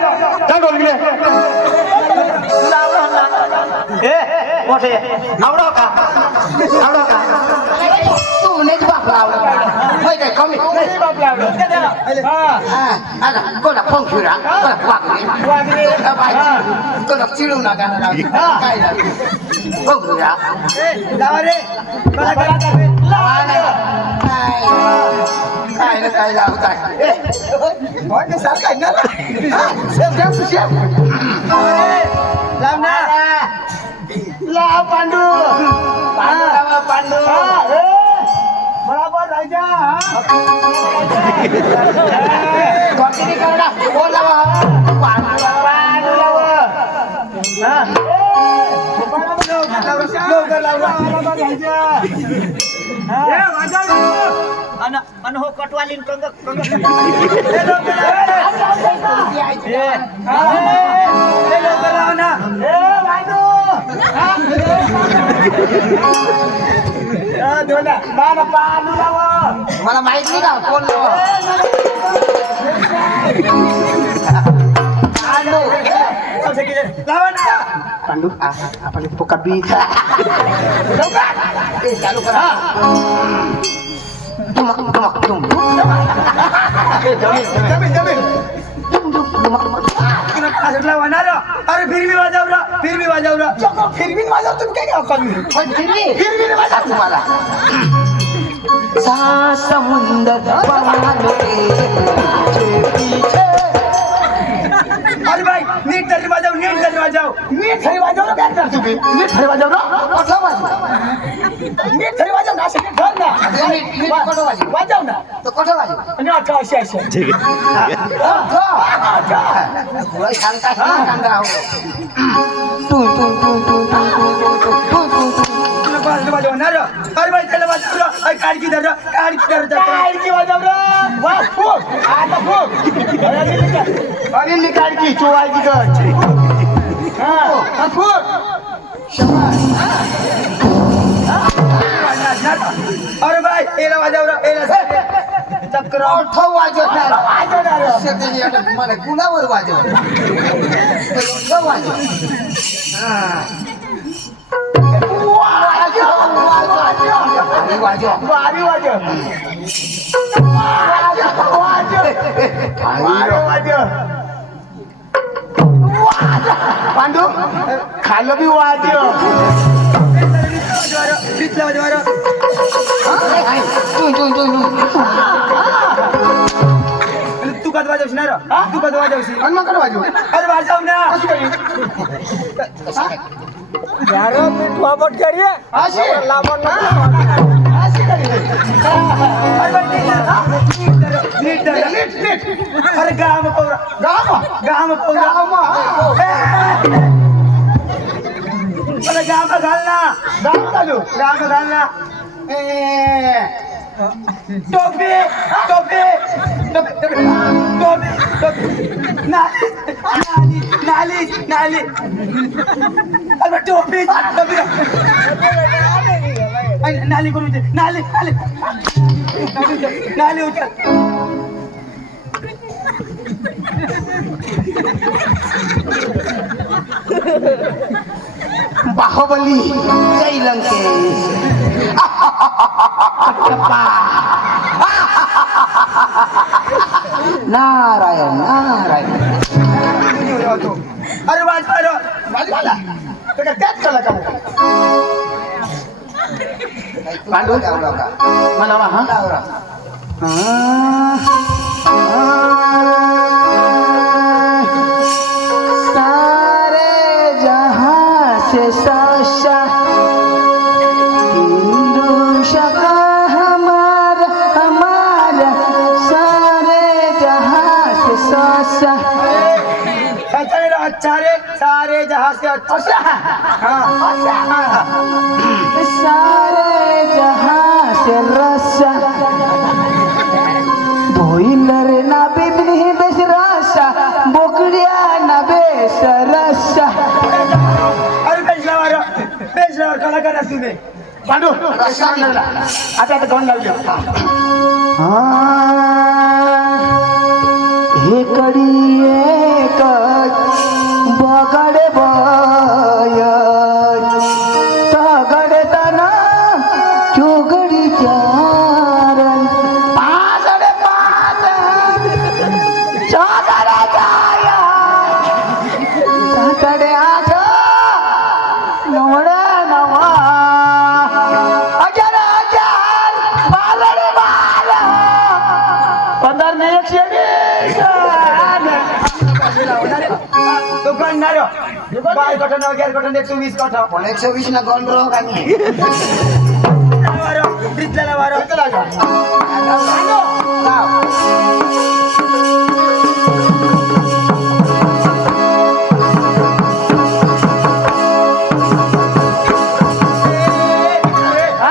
काय बोलले ए मोठे आवडो का तू म्हणे बापला आवडत होय काय कमी नाही बापला आवडत आता कोणा फोन फिरा वागणे कोणा चिडू नका काय फोन फिरा लावा रे काय ना काय लावत आहे सारखा ना ला पांडू पांडू बराबर राजा हो कटवाली मला माहित नाही का कोण पांडू आपण पोका बी चालू करा अरे फिर भी वाजव रहा फिर भी वाजव तुम क्या तुम्हाला सा समुंदर अरे भाई नीट तरी वाजव नीट तरी वाजव ना काय करतो नीट तरी वाजव ना कोठा वाजव नीट तरी वाजव ना असं धर ना नीट कोठा वाजव वाजव ना तो कोठा वाजव आणि आता अशी ठीक सांगता सांगा हो वाजव ना अरे भाई त्याला वाजव काडकी धर काडकी वाजव वाह फूक आता फूक अरे निकाडकी चोवायची तर हा फूक अरे भाई एला वाजव चक्र वाजवणार मला कुणावर वाजव वाजव पांडू खाल्लं बी वाजव तू कधी वाजवशील तू कधी वाजवशील मग कडे वाजव अरे वाजव ना यार मीठ वापट करिए अशी लावण नीट अरे गाम पौरा अरे गाम घाल ना टोपी नाली अरे टोपी नाली करून नाली उचल बाहुबली जय लंकेश नारायण अरे वाजवायला त्याच कला पांडू मला सारे जहां से साशा हिंदू शका हमारा सारे जहां से साशा सारे जहां से अच्छा सारे जहां से रसा बोईलर ना बिबनी बेस रसा बोकड्या ना बेस रसा अरे बेसलावर कलाकार असू दे पांडू आता गाऊन लावूया हे कडी एक तो गणणार बाय कठन 11 कठन 120 कठन पण 120 ना गण रो का नाही ट्रिपला वारो चला जा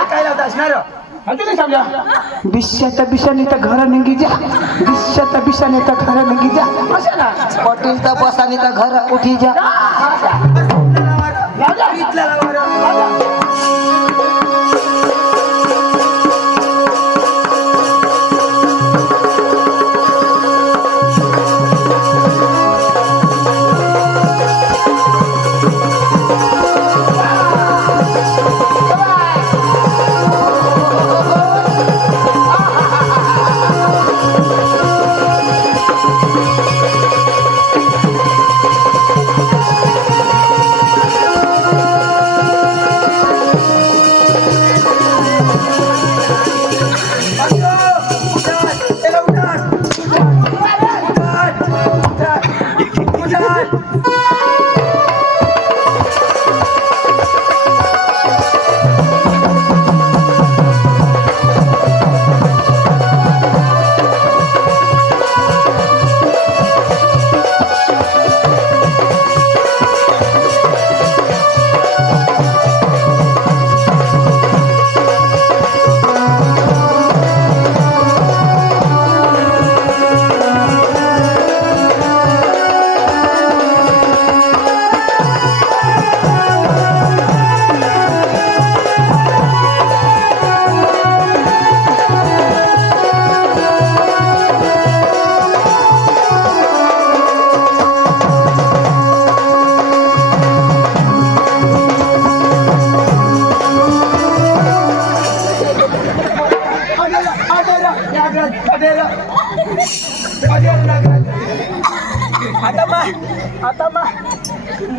काय लावता असणार तुम्ही समजा बिश्याच्या बिशाने तर घर निघी जा बिश्याच्या बिशाने तर घर निघी जा कशाला पटेल तर बसाने तर घर उठी जा ट्रिपला वारो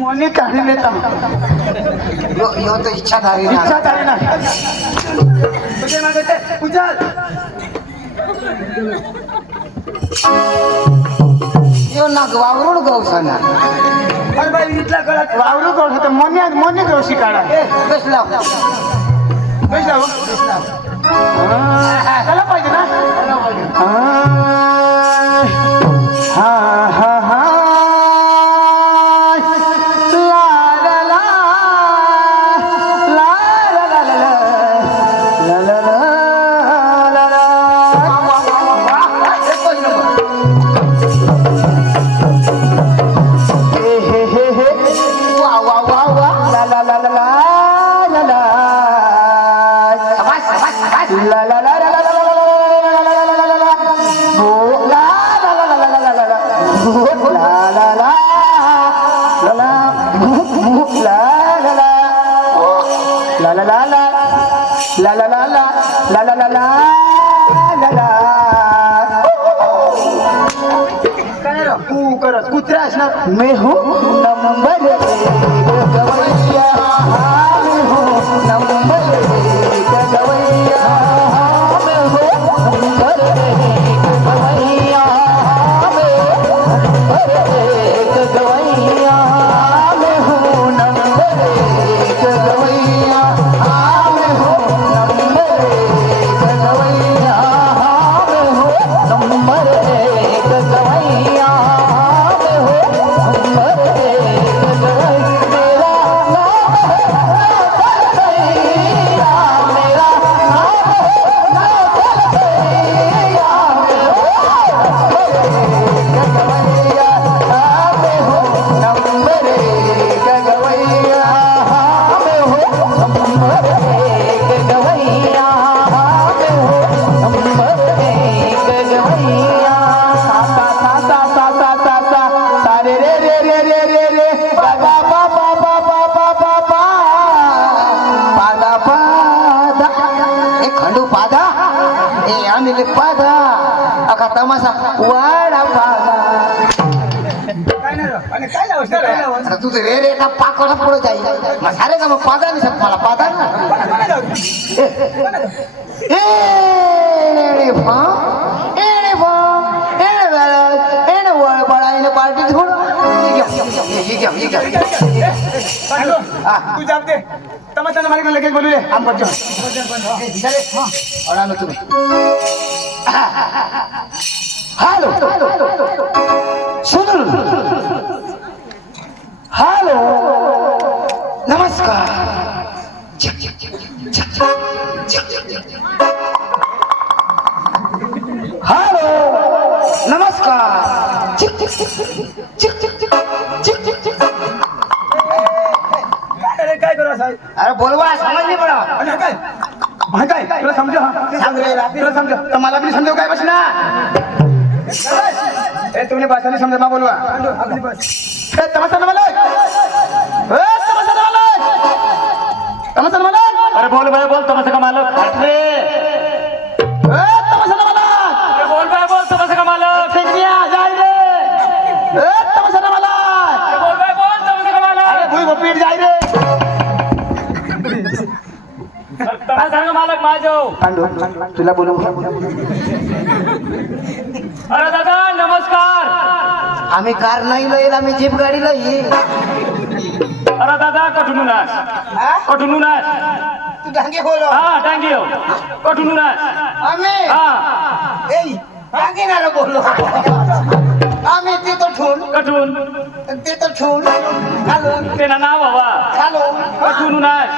मनी काढी नेता यो तर इच्छा झाली ना तुझे मागते उचल यो ना वावरून गवसाना अरे बाई इथला कळत वावरू गवस होतं मनी गवशी काढा बसला त्याला पाहिजे ना हा हा हा कुत्रा असणार मैं हूँ नंबर 1 गवैया मैं हूँ नंबर 1 गवैया मैं हूँ नंबर 1 गवैया मैं हूँ नंबर 1 गवैया मैं हूँ नंबर 1 गवैया मैं हूँ नंबर 1 गवैया मैं हूँ नंबर 1 गवैया पादा अका तमाशा वाडा पादा आता तुझं रे रे पाकवला पुढे जाईल मग सारे का मग पादा नाही मला पादा ना पार्टी थोडं पांडू, तू जाप दे तमाशा मालिक लगेच बोलू आम करतो और आलो तुम्ही हॅलो सुनील हॅलो नमस्कार हॅलो नमस्कार अरे काय करू साहेब अरे बोलवा समज नाही पडा अरे काय हा काय तुला समजो हा सांग रे तुला समजो तर मला पण समजव काय बस ना ए तुम्ही भाषा नाही समजा मा बोलवा अगदी बस ए तमाशा मालिक ए तमाशा मालिक तमाशा मालिक अरे बोल भाई बोल तमाशा का मालक रे ए तमाशा मालिक अरे बोल भाई बोल तमाशा का मालक फेकनिया जाय रे ए तमाशा मालिक अरे बोल भाई बोल तमाशा का मालक अरे भुई गोपीट जाय रे तमाशा का मालक माझो पांडू तुला बोलू अरे दादा नमस्कार आम्ही कार नाही लईल आम्ही जीप गाडीला येईल अरे दादा कठून नाच कठून नाच तू ढांगे बोलो हा थँक यू कठून नाच आम्ही हा ए ढांगे ना बोलो आम्ही ते तो ठून कठून ते तो ठून खालून तेना नाव बाबा खालून कठून नाच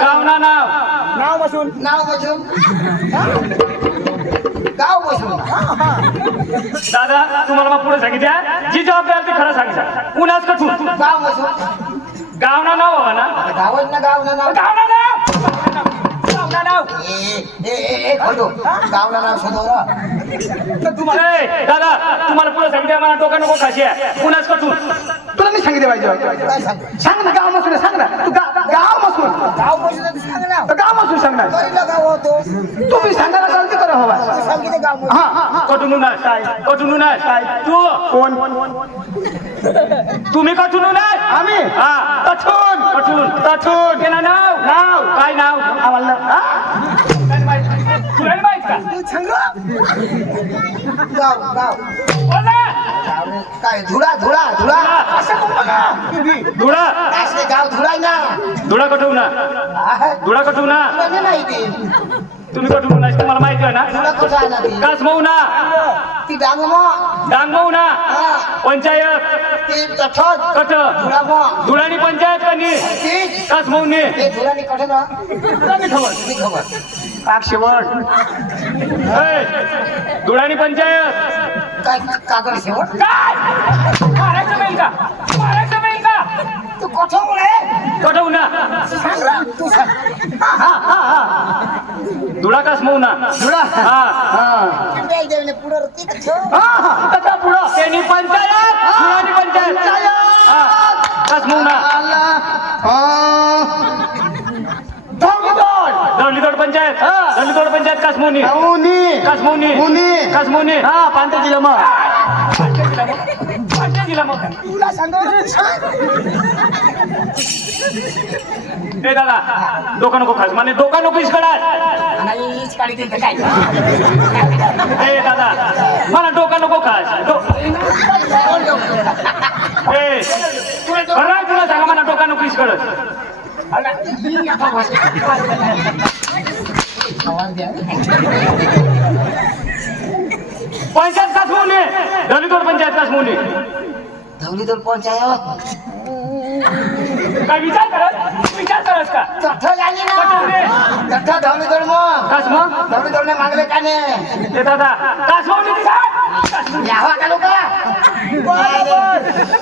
गावना नाव नाव बसून गाव बसून दादा तुम्हाला मग पुढे सांगितल्या जी जबाबदारी ती खरं सांगितलं कुणाच कठून गाव बसून गावना नाव बाबा ना गावात ना गाव ना नाव गावना नाव गावना नाव ए खोटो गाव ना नाव शोधवरा ए, दादा तुम्हाला पुढे सांगितलं मला डोका नको खाशी आहे कुणाच कठून तुला मी सांगितले पाहिजे काय सांग सांग ना गाव मसून सांग ना तू गाव मसून गाव बसून सांग ना गाव मसून सांग ना करीला गाव होतो तुम्ही सांगायला चालते करा हवा सांगितले गाव हा कठून नाच कठून नाच तू कोण तुम्ही कठून नाच आम्ही हा तठून कठून तठून तेना नाव नाव काय नाव आम्हाला तुला नाही माहित का गाव गाव बोल ना काय धुळा धुळा धुळा धुळा असले गाव धुळा ना धुळा कठून ना धुळा कठून ना मला माहिती तुम्ही कठून नाच तुम्हाला माहिती आहे ना धुळा कुठं आहे ना ती कास मऊ ना ती डांग मग डांग मऊ ना पंचायत ती तठत कठ धुळा मग धुळानी पंचायत कनी ती कास मऊनी ते धुळानी कठे ना खबर ती खबर शेवट धुळानी पंचायत काय कागद शेवट काय मारायचं नाही का मारायचं नाही का तू कोठं मुळे कठवू ना सांग ना तू सांग धुळा कास मऊ ना धुळा हा बॅग देवने पुढं ती कठं त्याच्या पुढं त्यांनी पंचायत धुळानी पंचायत हा कास मऊ ना दौलीतोड पंचायत दौलीतोड पंचायत कासमोनी कासमोनी कासमोनी हा पांढरे जिल्हा मग तुला सांग ए दादा डोका नको खास माने डोका नको इसकडा हीच काढी देते काय ए दादा मला डोका नको खास ए खरं तुला सांगा मला डोका नको इसकडत पंचायत कासमोनी दौलीतोड पंचायत कासमोनी धवलीतोड पंचायत काय विचार करत का तठं झाली ना तठं धवलीतोड मग कासमो धवलीतोडने मागले का ने ए दादा कासमोनी यावा का लोक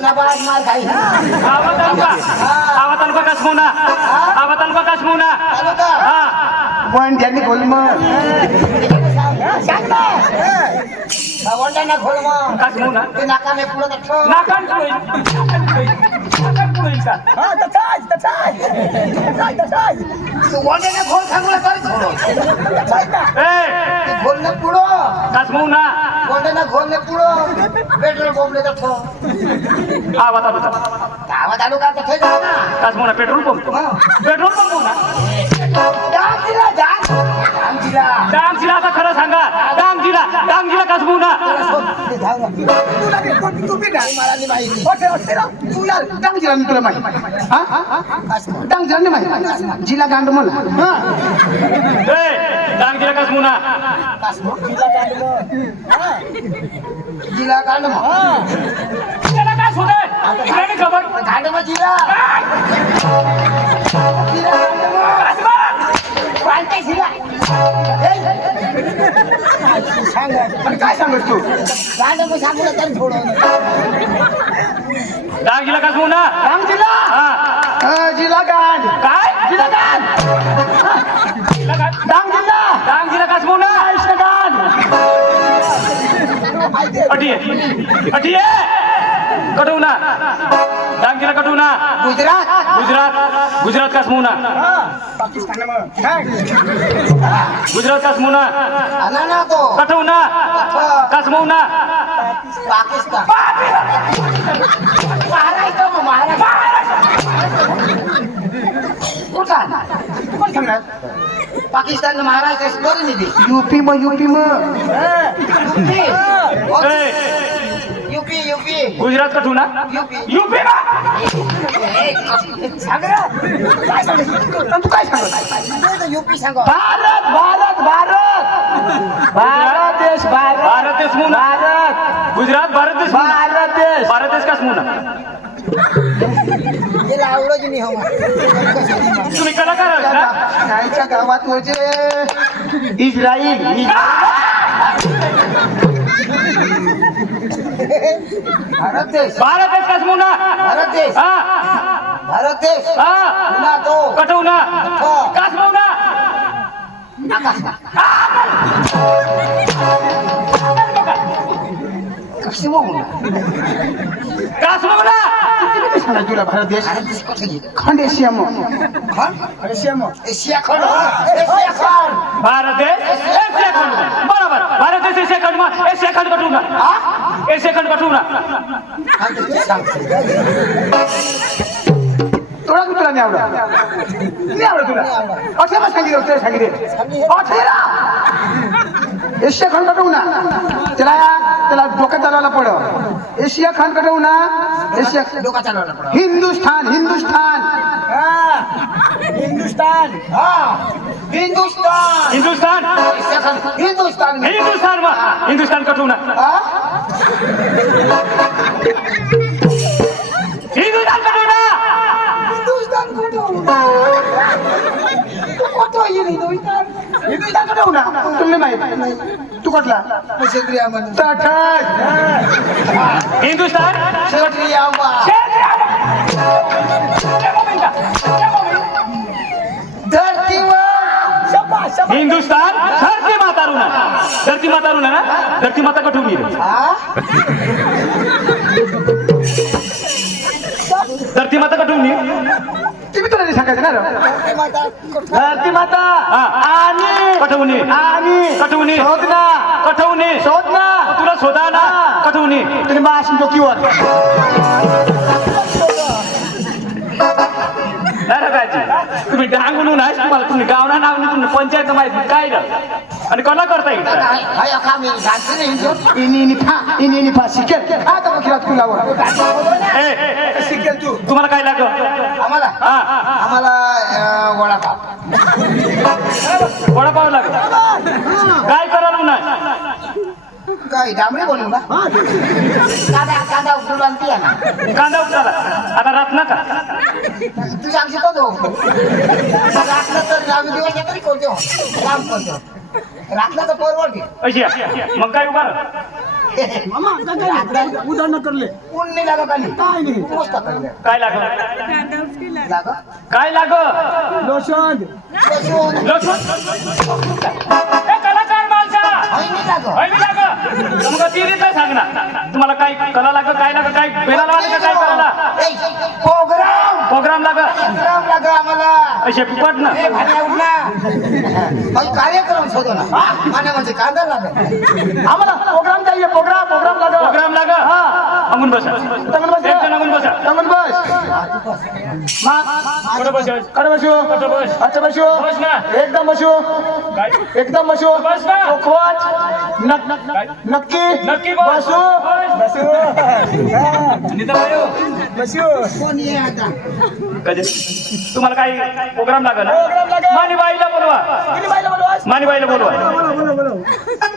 नबाज मार खाई आवा तालुका कासमोना आवा तालुका कासमोना हा पण त्यांनी बोल मग सांग ना वंडाना खोल मग कासमोना ते नाकाने पुढं तठं नाकान पुढे तू वंडाने खोल सांगू नका ए खोलने पुढं कासमोना वंडाना खोलने पुढं पेट्रोल पंपले तठं आवा तालुका गावा तालुका तठं जा ना कासमोना पेट्रोल पंप पेट्रोल पंप ना डांग जिला डांग जिल्हा आता खरं सांगा डांग जिल्हा कासमोना तुला दे, तू बी डांग. मला नाही माहिती. ओके ना तू यार डांग जिला तुला माहिती हा डांग जिला नाही माहिती जिला गांड म्हणा हा डांग दिला कस मुना जिला काढ मग. त्याला काय सुद्धा इकडे नाही खबर काढ मग जिला. जिला काढ मग. पालटे जिला. सांग पण काय सांगत तू काढ मग सांगू तर थोडं. डांग दिला कस मुना डांग जिला हा जिला गांड काय जिला गांड दिला काय डांग जिला डांग दिला कस मुना आयुष्य गांड अटिये कटवना डांग दिला कटवना गुजरात. गुजरात का समूना पाकिस्तान में काय गुजरात का समूना आला ना तो. कटवना का समूना पाकिस्तान. महाराष्ट्र मग महाराष्ट्र. कुठं? कोण सांगणार पाकिस्तान महाराष्ट्र करून दिली. यूपी में युपी युपी गुजरात कटवना युपी. यूपी ना सांग रे. तू काय सांगत युपी सांग. भारत भारत भारत भारत देश भारत भारत देश मुना भारत गुजरात भारत देश भारत देश का समूना तिला आवडत नाही हवा. तुम्ही कलाकार आहात ना नाहीच्या गावात म्हणजे इस्राईल भारत देश. का समूना भारत देश. हा भारत देश. हा पुन्हा तो. कटवना का समूना कशी बघू. का समूना सांगा तुला भारत देश भारत देश कुठे गेला? खंड एशिया में एशिया खंड. एशिया खंड. भारत देश एशिया खंड बरोबर भारत देश एशिया खंड में एशिया खंड कटवना एशिया खंड कटवना आता तू सांग. तुला तुला नाही आवडत तुला असे मग सांगितलं तुला सांगितले एशिया खंड कटवू ना त्याला डोक्यात चालवायला पड एशिया खंड कटवू ना एशिया डोका चालवला पडा. हिंदुस्थान हिंदुस्थान हिंदुस्तान. हिंदुस्तान. हिंदुस्तान एशिया खंड. हिंदुस्तान. हिंदुस्तान में हिंदुस्तान कटवना हिंदुस्तान कटवना हिंदुस्थान कटवू ना तुला माहित तू कटला क्षेत्रीय म्हणून. हिंदुस्तान क्षेत्रीय आव्हान. धरतीवर. हिंदुस्तान धरती माता रुना ना धरती माता कटवली धरती माता कटवली तुम्ही तुला नाही सांगायचं ना रे? धरती माता आणि कटवणी शोधना शोधना तुला शोधा ना कटवणी तुम्ही माशी डोकीवर तुम्ही डांगून आहे तुम्हाला तुम्ही गावना नाव नाही तुम्ही पंचायत माहिती काय ना आणि कला करता येईल हाय अखा मी गाणं नाही हिंदू. इनी फा शिकेल आता मग खिलात कुलावर शिकेल तू तुम्हाला काय लागलं आम्हाला आम्हाला वडापाव. वडापाव लागलं काय करायला नाही काय डांबरी बनवू का? कांदा उकडून आणते ना. कांदा उपटाला आता रात नका तू सांगशील तो राखलं तर आम्ही दिवस तरी करतो. काम करतो. राखलं तर परवडते. अशी मग काय उभा उदाहरण करले ऊन नाही लागत आणि मस्त करले. काय लागलं लागत. काय लागलं लोशन कलाकार माणसा हाय नाही लागत. मग ती रीत सांग ना तुम्हाला काय कला लागत काय लागत काय बेलाला लागत काय करायला प्रोग्राम लागत आम्हाला. असे फुकट ना ए, भाड्या उठ ना. कार्यक्रम शोधो ना. माने म्हणजे कांदा लागत. आम्हाला प्रोग्राम चाहिए प्रोग्राम लगा प्रोग्राम लागत अंगून बसा तंगन बस एक जण अंगून बसा तंगन बस कुठं बसायचं? कडे बसू कुठं बस अच्छा बसू बस ना एकदम बसू काय एकदम बसू बस ना. चोखवट नक्की नक्की बोल. बसू बसू निताबाई, बसू कधी तुम्हाला काही प्रोग्राम लागेल ना? प्रोग्राम लागेल. मानीबाईला बोलवा. किती बायला बोलू आज? मानीबाईला बोलवा. बोला.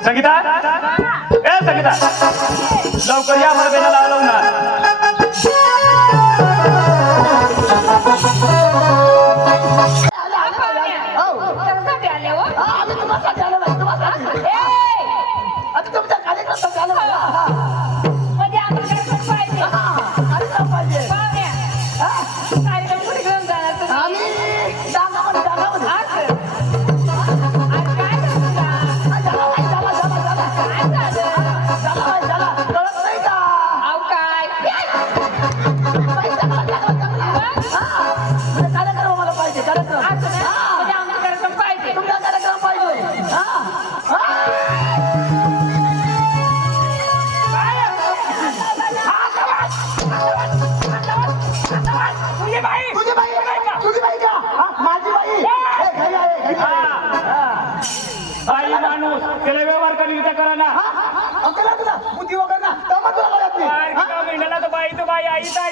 संगीता ए संगीता लवकर या मला बेना लावला उन्हात. आम्ही तुम्हाला आलो नाही तुम्हाला आता तुमच्या कार्यक्रमासाठी आलो कार्यक्रम पाहिजे आम्ही डागामध्ये कळत नाही का कार्यक्रम मला पाहिजे कार्यक्रम तुमचा कार्यक्रम पाहिजे तुझी बाई का माझी बाई घरी आहे बाई माणूस त्याला व्यवहार कधी विचार करा ना. अकला तुला बुद्धी वगैरे ना तमाच लागत नाही महिन्याला तर बाई आई ताई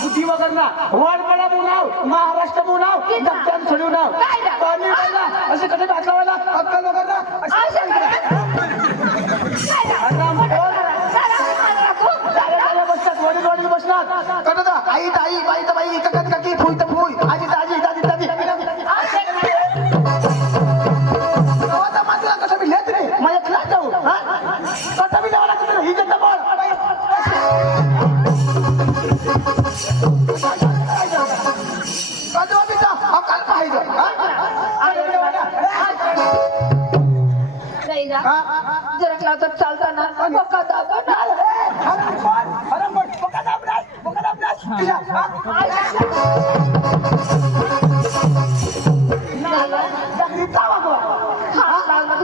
बुद्धी वगैरे ना वाडपणा बुनाव महाराष्ट्र बुनाव दक्षिण सोडू नाव पाणी बायला असे कसे टाकावायला अक्कल वगैरे ना बसतात वडील बसतात कटदा आई बाई तर बाई ककत ककी फुई तर फुई आजी दादी मात्र कसं मी लेत रे माझ्या क्लास जाऊ कसं मी जावं लागतं ही जनता बोल अकाल पाहिजे जरा तर चालताना पक्का दाबा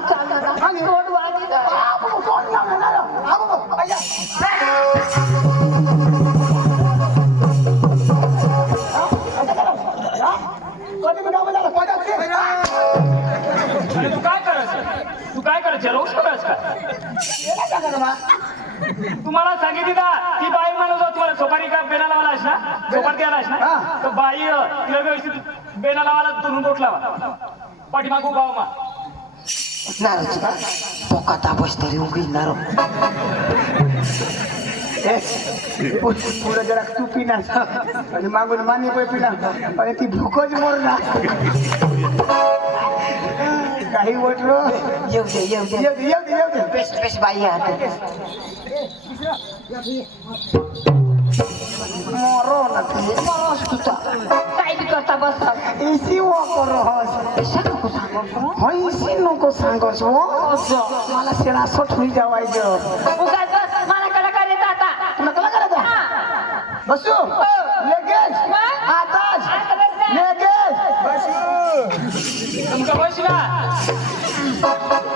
चालताना रोड वाणी तू काय करायचं रोज करायचं का? तुम्हाला सांगितली ना ती बाई म्हणत होत तुम्हाला सोपारी का बेना लावायला आहेस ना सोपारी द्यायला आहेस ना तर बाई तिला व्यवस्थित बेना लावायला धरून बोट लावा पाठीमागू गाव मा पोका तापस तरी उगीणार पुढे जरा तू पिणार आणि मागून मानी पण पिणार आणि ती भूकच मोरणार काही वटलो येऊ दे बेस्ट बाई आहे मरो ना ते काय बी करता बसतात एसी वो करो इसी नको सांगस हो मला सेना सोट होई जावायचं उगाच बस मला कलाकार येत आता तुला कला करायचं बसू लगेच आताच लगेच तुमका बसला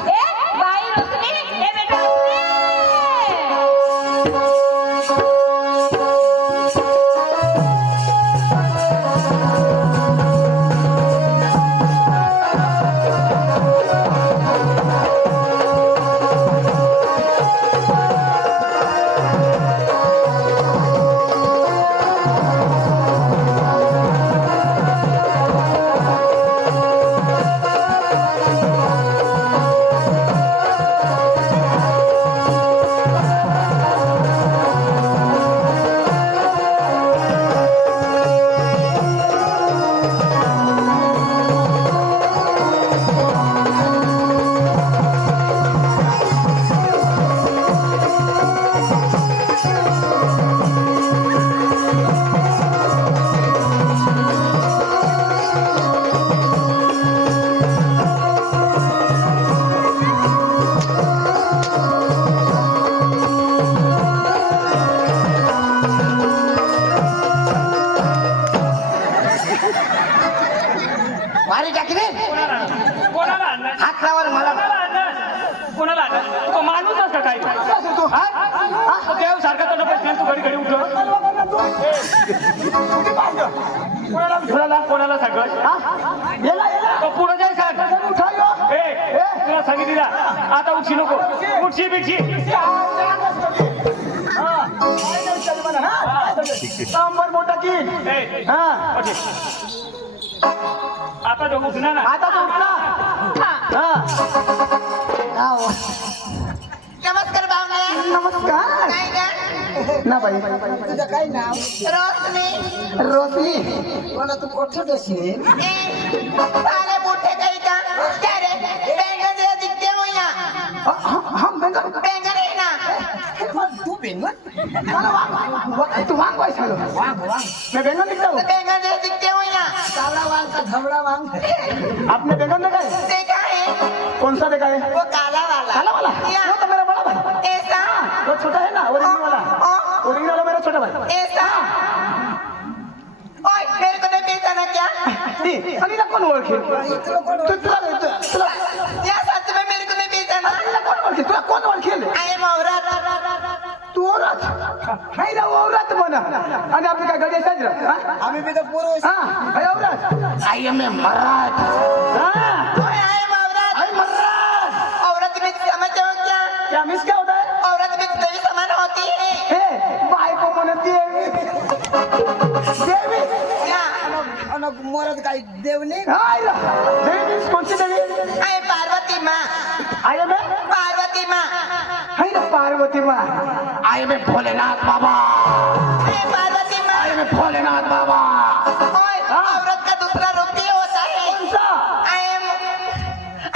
ए बाई रुसली ए बेटा रुसली मारी टाकी रे कोणाला आणणार? हात लावा रे मला कोणाला आणणार? कोणाला आणणार? तू माणूस का काय तू देव सारखा तर नको तू घडी घडी उठ कोणाला कोणाला सांगत येला पुढे जाय सांग सांगितली ना आता उठशी नको उठशी बिठशी सांबर मोठा की ए, हा ओके. आता तो उठणार ना आता तो उठला हा नमस्कार पाहुणे नमस्कार काय ग ना बाई तुझं काय नाव रोशनी रोशनी मला तू कोठे डोशी सारे बूढ़े कहीं का क्या रे बैंगन जैसे दिखते हो यहाँ हम बेंगल बैंगन है ना तू बेंगल तू वांग बाई सालो मैं बेंगल दिखता हूँ तो बैंगन जैसे दिखते हो यहाँ काला वांग का धवड़ा वांग आपने बेंगल देखा है देखा है कौन सा देखा है वो काला वाला काला वाला या वो तो मेरा बड़ा भाई ऐसा वो छोटा है ना ओरिजिनल वाला ओरिजिनल वाला मेरा छोटा भाई ऐसा ओए मेरे को नहीं पहचाना क्या अनिला कोण ओळखेल तुला या सच में मेरे को नहीं पहचाना अनिला कोण ओळखेल तुला कोण ओळखेल आई एम औरत तू औरत नाही ना औरत म्हणा आणि आपली काय गडी साजरा आम्ही बी तर पुरुष हा औरत आई एम ए मराठ ओए आई एम औरत आई मराठ औरत में समझते हो क्या क्या मिस क्या होता है औरत में सभी समान होती है हे बायको म्हणते देवी क्या मरत काय देवनी देवी कोणती देवी आई पार्वती माँ आई एम ए पार्वती माँ हाय ना पार्वती माँ आई एम ए भोलेनाथ बाबा आई पार्वती माँ आई एम ए भोलेनाथ बाबा ओए औरत का दूसरा रूप भी होता है कौनसा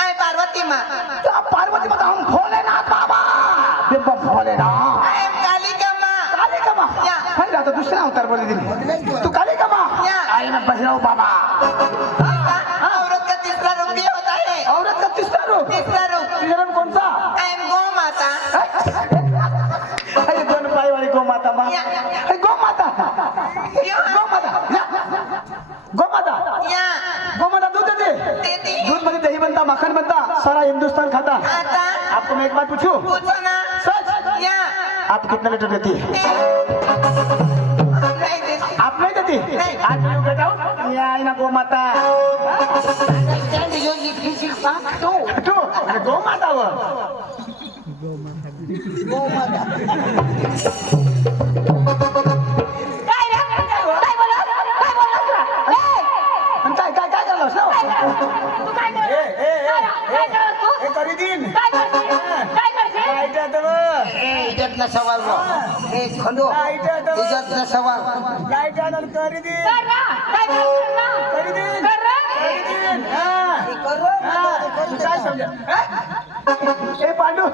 आई पार्वती माँ तो पार्वती माता हम भोलेनाथ बाबा बिंब भोलेनाथ आई एम काली का माँ काली का माँ या. हाय ना तो दुसरा अवतार बोल दिली तू काली का माँ या. आई एम ए भैरव बाबा औरत का तीसरा रूप भी होता है औरत का तीसरा रूप तीसरा रूप तीसरा रूप कौन सा आई एम गौ माता अरे दोन पाय वाली गो माता माँ या. गो माता क्यों? गो माता गो माता या गो माता दूध देते देती दूध मध्ये दही बनता मक्खन बनता सारा हिंदुस्तान खाता आता आपको मैं एक बात पूछूं पूछो ना सच या आप कितना लीटर देती है नहीं देती आप नहीं देती नहीं. आज मैं बेटा हूँ ये आई ना गो माता तू अरे गो माता वो काय रे काय बोलत आणि काय झालं असं तू काय करत काय करत तू हे करी दिन काय करशील इज्जतला सवाल खंडो इज्जतला सवाल लाईट आणून करी दिन कर ना काय करशील ना करी दिन कर रे. करी दिन तू काय समजा ए पांडू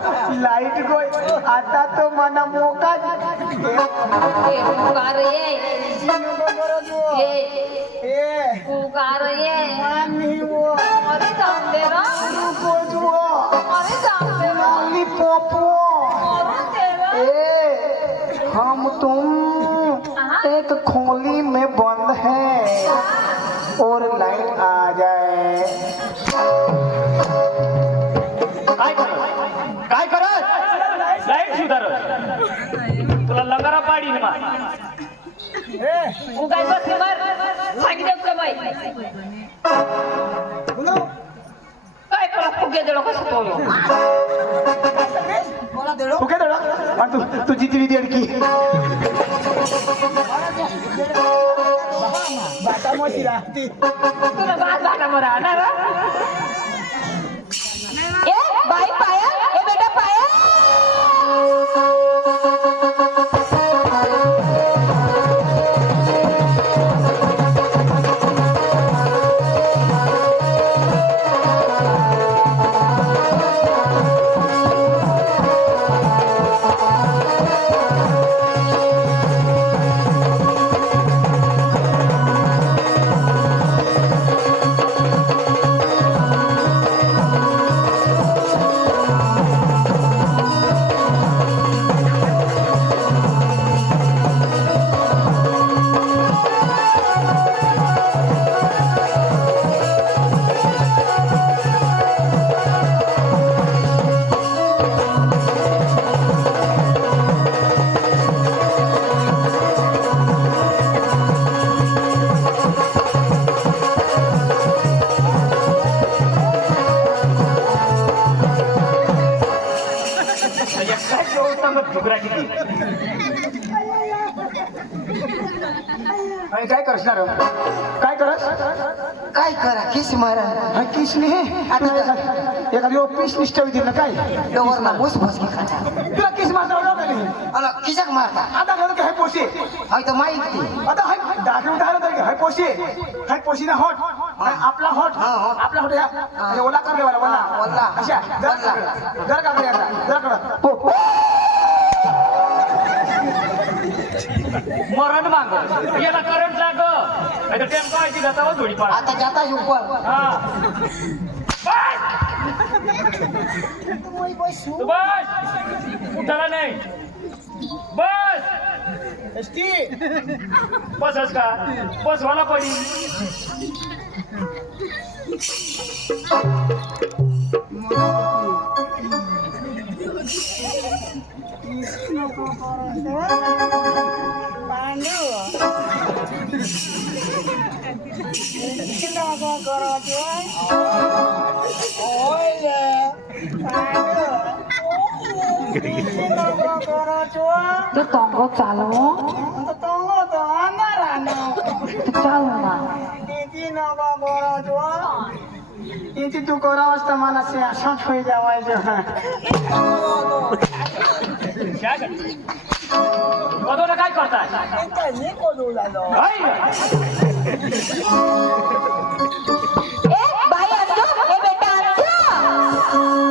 लाईट गोय आता तो मना मोका ए पुकार ये ए पुकार ये अरे जाऊन दे ना अरे जाऊन दे ना अरे तेरा हम तुम एक खोली में बंद है और लाइट आ जाए काय करत लाईट सुधारत तुला लंगारा पाडी ना तू काय बस मार सांगितलं का बाई काय तुला फुगे देणं कसं तो ओके दादा आणि तू तुझी ती अडकी बाटा मोठी राहती तुला बात बाटा मरा ना ए बाई पाया ए बेटा पाया आणि काय करणार काय करस काय करा किस मारा हा किस नाही आता एखादी ऑफिस निष्ठा होती ना काय डोर ना बस बस की खाता तुला किस मारता अला किसक मारता आता घालून काय पोशी हाय तर माहित ती आता हाय दाखवून धारत आहे हाय पोशी ना हॉट आपला हॉट आपला हॉट या ओला कर देवाला वल्ला. अशा दर का कर मरण माग याला करंट लाग नाही तर टेम्पो व्हायची जाता थोडी पाड आता जाता ऊपर हा बस तू बस उठाला नाही बस बसच का बस व्हायला पडी तो तंगो चालू चालू ना इथे तू करावंस तर मला से अशाच होई जावायचं कदोला काय करताय ए बाई अंजू ए बेटा अंजू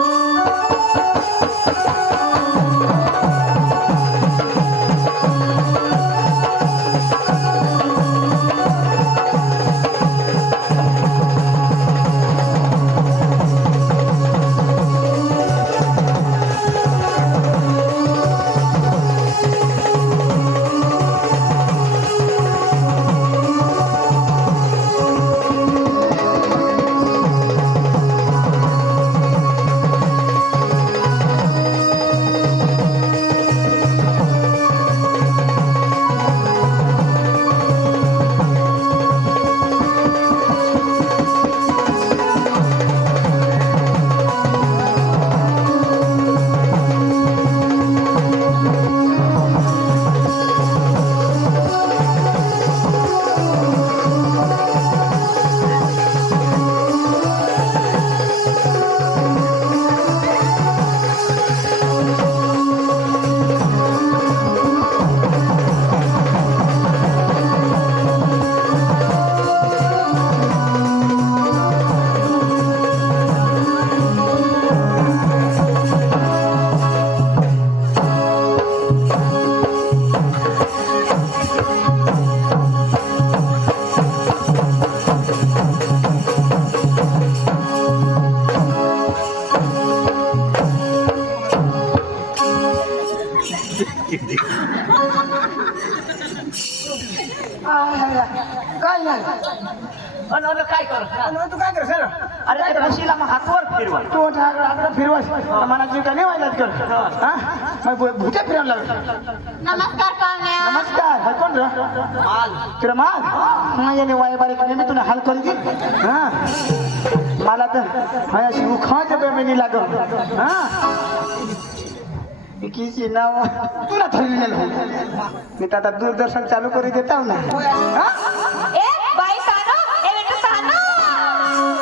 काय नाही काय कर तू काय कर सर अरे त्या म्हशीला मग हातवर फिरवा तू आकडा फिरवास मला जीव का नाही व्हायलाच कर हा मग भुते फिरायला लागलं नमस्कार पाहुण्या नमस्कार हा कोण रे माल तुला माल माझ्याने वाय बारीक मी तुला हाल करून दे हा मला तर माझ्याशी उखाच्या बेमेनी लागल हा किसी नाव तुला ठरलेलं मी तर आता दूरदर्शन चालू करू देता ना हा ए बाई तानो ए बेटा तानो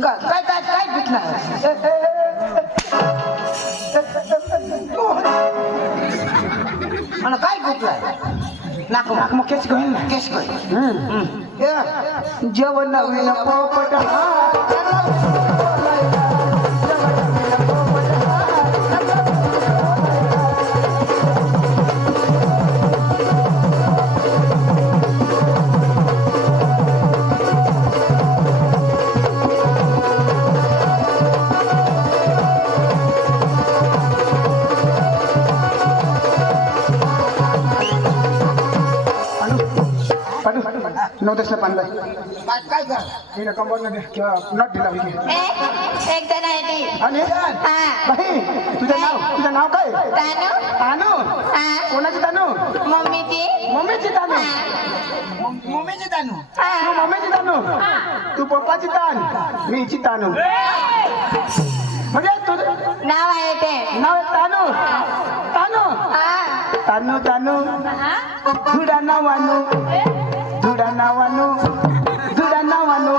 काय काय काय भेटणार आणि काय गुतलाय नाक नाक मग केस घेऊन ना केस कर जेवण नवीन पोपट 9-10 ला पाणी काय कर हिला कंबर मध्ये नट दिला पाहिजे एक जण आहे ती आणि हा बाई तुझं नाव काय तानू तानू हा कोणाची तानू मम्मीची मम्मीची तानू हा मम्मीची तानू तू मम्मीची तानू तू पप्पाची तान मीची तानू म्हणजे तुझं नाव आहे ते नाव आहे तानू तानू हा तानू तानू धुडा नावानू धुडा नावानू धुडा नावानू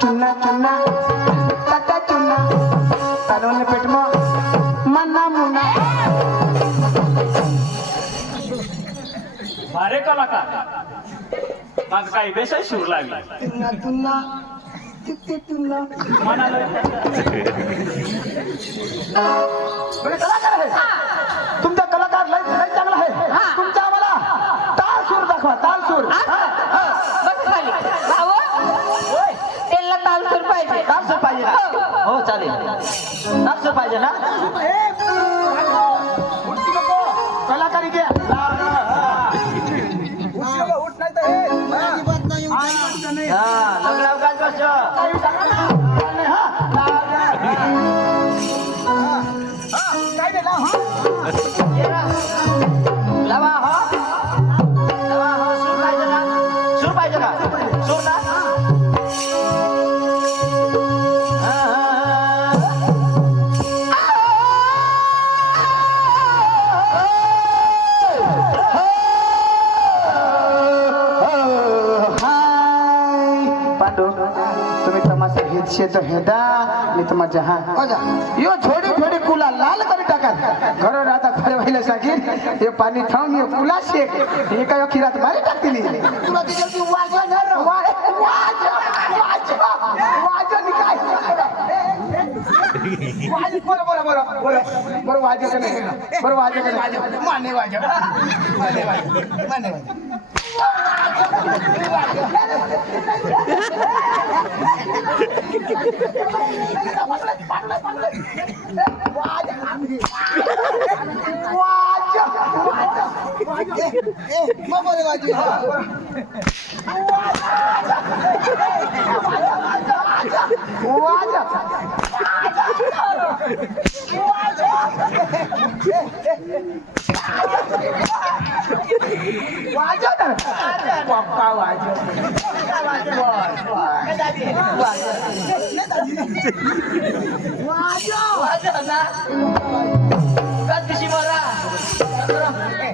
चुन्ना चुन्ना टाटा चुन्ना तानूने पेटमा मन्ना मुना भारे कलाकार माझं काही बेसाय सूर लागली तुन्ना तुन्ना तिथे तुन्ना म्हणाल म्हणजे कलाकार आहे तुमचा कलाकार लय लय चांगला आहे तुमचा आम्हाला ताल सूर दाखवा ताल सूर बस खाली भाऊ त्यांना तालसूर पाहिजे ताल सूर पाहिजे ना हो चालेल ताल सूर पाहिजे ना कलाकारी घ्या उठ नाही तर लग्नाव काय लावा हो सूर पाहिजे का सूर पाहिजे का सूर ना तुम्ही तमाशा घेतशे तर हेदा मी तमाशा हा यो छोडी छोडी कुला लाल करी टाका घर राहता घर व्हायला सांगेल हे पाणी थांब हे कुला शेक हे काय खिरात मारी टाकतील तुला तिथे बरं वाजव का नाही बरं वाजव का नाही माने वाजव माने वाजव माने वाजव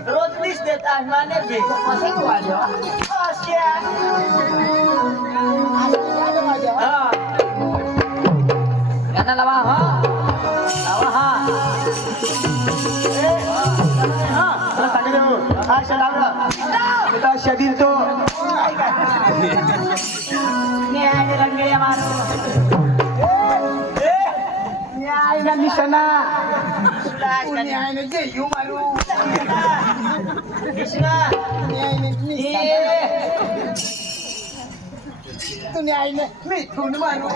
रोज दिस देता माने भी गाना लावा हा लावा हा शरीर तो न्याय रंगे मारो न्याय निशाना कृष्णा मिठून मारू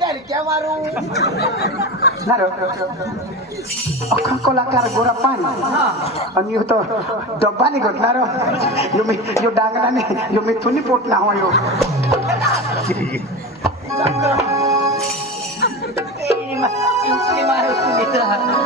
टरक्या मारू अख्खा कलाकार गोरा पान आणि यो तो डब्बा नाही घटणार यो डांगना नाही यो मिथुनी पोट ना हो यो चिंचणी मारू तुम्ही